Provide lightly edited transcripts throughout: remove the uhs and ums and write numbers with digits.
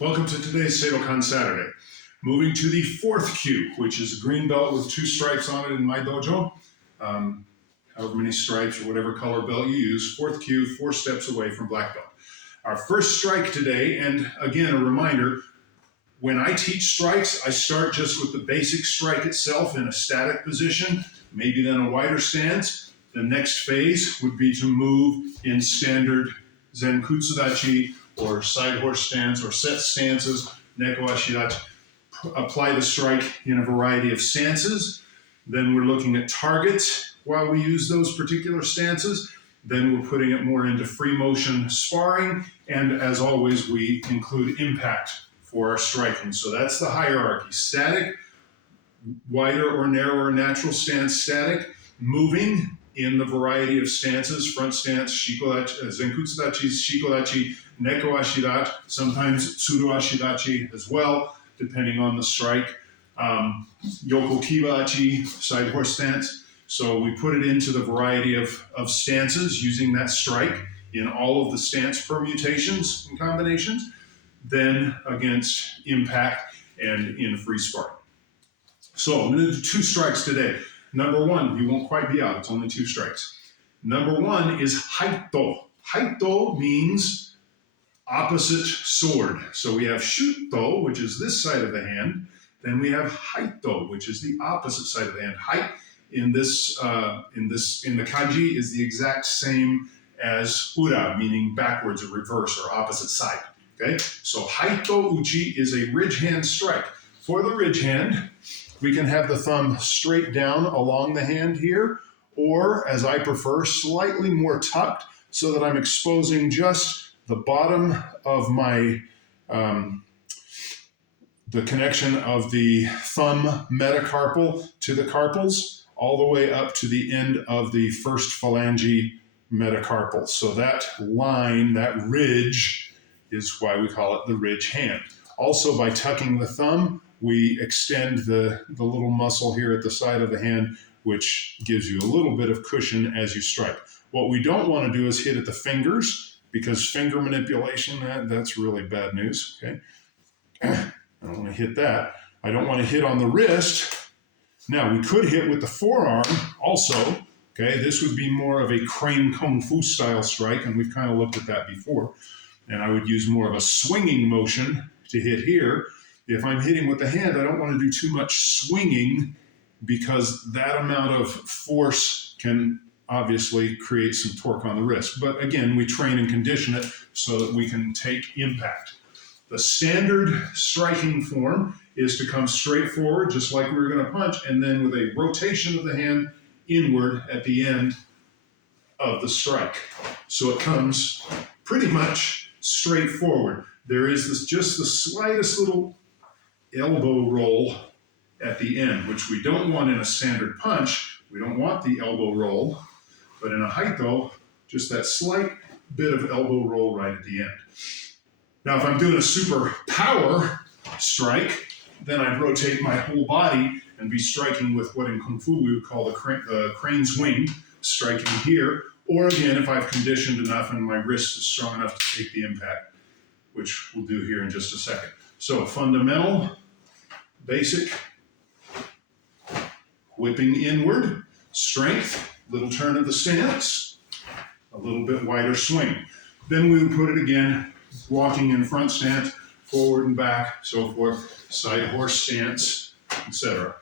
Welcome to today's Seidokan Saturday. Moving to the fourth kyu, which is a green belt with 2 stripes on it in my dojo. However many stripes or whatever color belt you use, fourth kyu, 4 steps away from black belt. Our first strike today, and again a reminder, when I teach strikes, I start just with the basic strike itself in a static position, maybe then a wider stance. The next phase would be to move in standard Zenkutsudachi or side horse stance or set stances, neko ashidachi. Apply the strike in a variety of stances. Then we're looking at targets while we use those particular stances. Then we're putting it more into free motion sparring. And as always, we include impact for our striking. So that's the hierarchy. Static, wider or narrower natural stance, static, moving in the variety of stances, front stance, shikodachi, zenkutsudachi, shikodachi, neko ashidachi, sometimes tsuru ashidachi as well, depending on the strike. Yoko kibachi, side horse stance. So we put it into the variety of stances using that strike in all of the stance permutations and combinations, then against impact and in free sparring. So I'm going to do 2 strikes today. Number 1, you won't quite be out, it's only 2 strikes. Number 1 is haito. Haito means opposite sword. So we have shuto, which is this side of the hand. Then we have haito, which is the opposite side of the hand. Hai in the kanji is the exact same as ura, meaning backwards or reverse or opposite side. Okay, so haito uchi is a ridge hand strike. For the ridge hand, we can have the thumb straight down along the hand here, or as I prefer, slightly more tucked so that I'm exposing just the bottom of my, the connection of the thumb metacarpal to the carpals, all the way up to the end of the first phalange metacarpal. So that line, that ridge, is why we call it the ridge hand. Also, by tucking the thumb, we extend the little muscle here at the side of the hand, which gives you a little bit of cushion as you strike. What we don't want to do is hit at the fingers, because finger manipulation, that's really bad news. Okay, I don't want to hit that. I don't want to hit on the wrist. Now, we could hit with the forearm also. Okay, this would be more of a crane kung fu style strike, and we've kind of looked at that before. And I would use more of a swinging motion to hit here. If I'm hitting with the hand, I don't want to do too much swinging, because that amount of force can obviously create some torque on the wrist. But again, we train and condition it so that we can take impact. The standard striking form is to come straight forward, just like we were going to punch, and then with a rotation of the hand inward at the end of the strike. So it comes pretty much straight forward. There is just the slightest little elbow roll at the end, which we don't want in a standard punch. We don't want the elbow roll, but in a haito, just that slight bit of elbow roll right at the end. Now, if I'm doing a super power strike, then I'd rotate my whole body and be striking with what in Kung Fu we would call the crane's wing, striking here. Or again, if I've conditioned enough and my wrist is strong enough to take the impact, which we'll do here in just a second. So fundamental, basic, whipping inward, strength, little turn of the stance, a little bit wider swing. Then we would put it again, walking in front stance, forward and back, so forth, side horse stance, etc.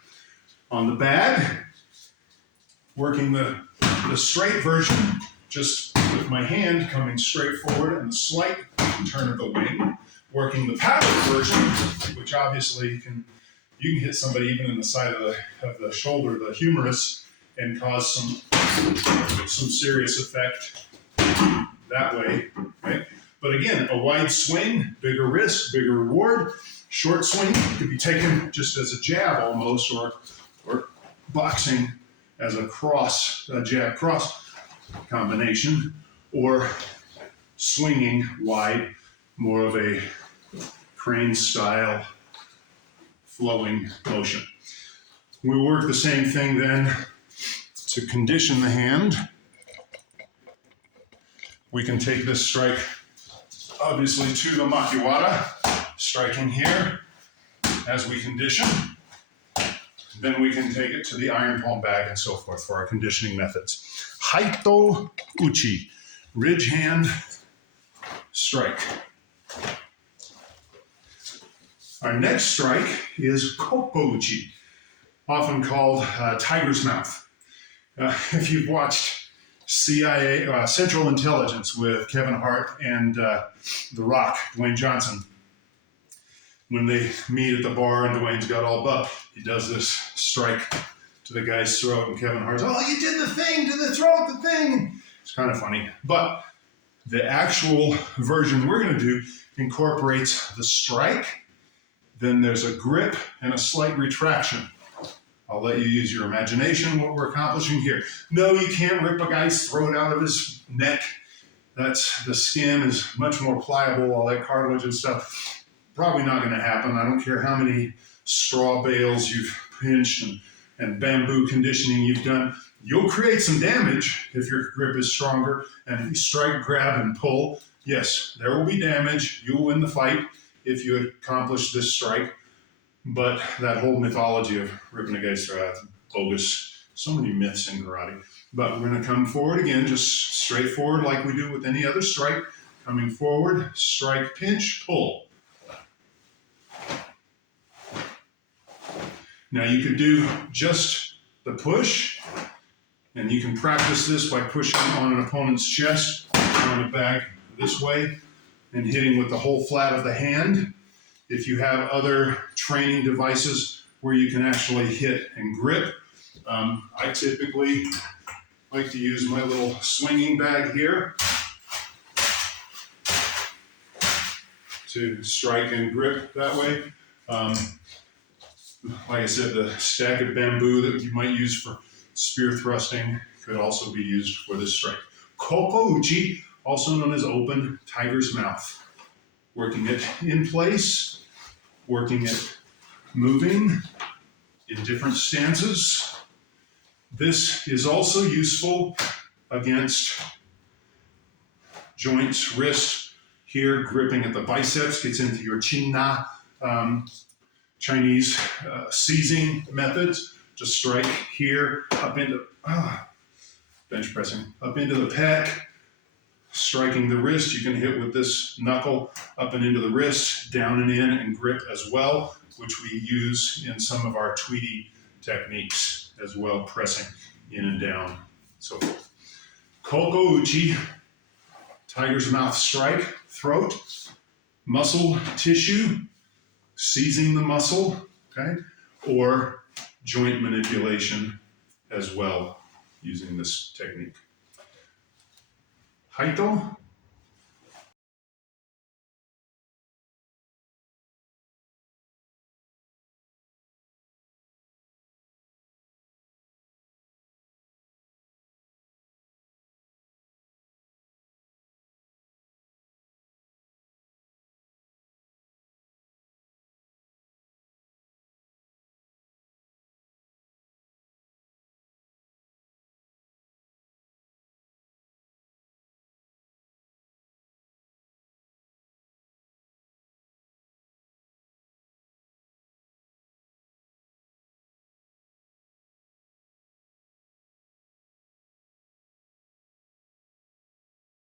On the bag, working the straight version, just with my hand coming straight forward and the slight turn of the wing. Working the paddle version, which obviously you can hit somebody even in the side of the shoulder, the humerus, and cause some serious effect that way, right? But again, a wide swing, bigger risk, bigger reward. Short swing could be taken just as a jab almost, or boxing as a jab cross combination, or swinging wide, more of a crane style flowing motion. We work the same thing then to condition the hand. We can take this strike obviously to the makiwara, striking here as we condition. Then we can take it to the iron palm bag and so forth for our conditioning methods. Haito uchi, ridge hand strike. Our next strike is Koko uchi, often called tiger's mouth. If you've watched CIA, Central Intelligence with Kevin Hart and The Rock, Dwayne Johnson, when they meet at the bar and Dwayne's got all buff, he does this strike to the guy's throat and Kevin Hart's, oh, you did the thing to the throat, the thing. It's kind of funny. But the actual version we're going to do incorporates the strike, then there's a grip and a slight retraction. I'll let you use your imagination what we're accomplishing here. No, you can't rip a guy's throat out of his neck. The skin is much more pliable, all that cartilage and stuff. Probably not going to happen. I don't care how many straw bales you've pinched and bamboo conditioning you've done. You'll create some damage if your grip is stronger and if you strike, grab, and pull. Yes, there will be damage. You'll win the fight if you accomplish this strike. But that whole mythology of ripping a guy's throat out is bogus. So many myths in karate. But we're going to come forward again, just straightforward like we do with any other strike. Coming forward, strike, pinch, pull. Now you could do just the push, and you can practice this by pushing on an opponent's chest, on the back this way, and hitting with the whole flat of the hand. If you have other training devices where you can actually hit and grip, I typically like to use my little swinging bag here to strike and grip that way. Like I said, the stack of bamboo that you might use for spear thrusting could also be used for this strike. Koko uchi, also known as open tiger's mouth. Working it in place, working it moving in different stances. This is also useful against joints, wrist, here gripping at the biceps, gets into your chinna, Chinese seizing methods. Just strike here, up into, bench pressing, up into the pec, striking the wrist. You can hit with this knuckle up and into the wrist, down and in, and grip as well, which we use in some of our Tweety techniques as well, pressing in and down, so forth. Koko uchi, tiger's mouth strike, throat, muscle tissue, seizing the muscle, okay, or joint manipulation as well using this technique. Haito